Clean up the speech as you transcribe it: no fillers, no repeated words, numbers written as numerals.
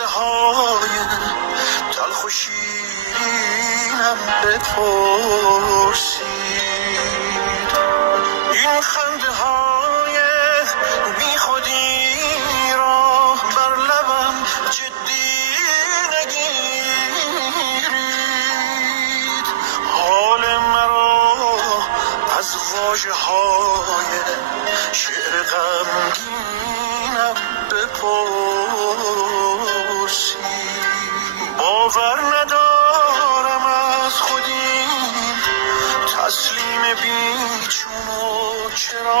قصه های تلخ و شیرینم بپرسید. این خنده های بی خودی را بر لبم جدی نگیرید. حال مرا از واژه های شعر غمگینم بپرسید. باور ندارم از خودی تسلیم بیچون و چرا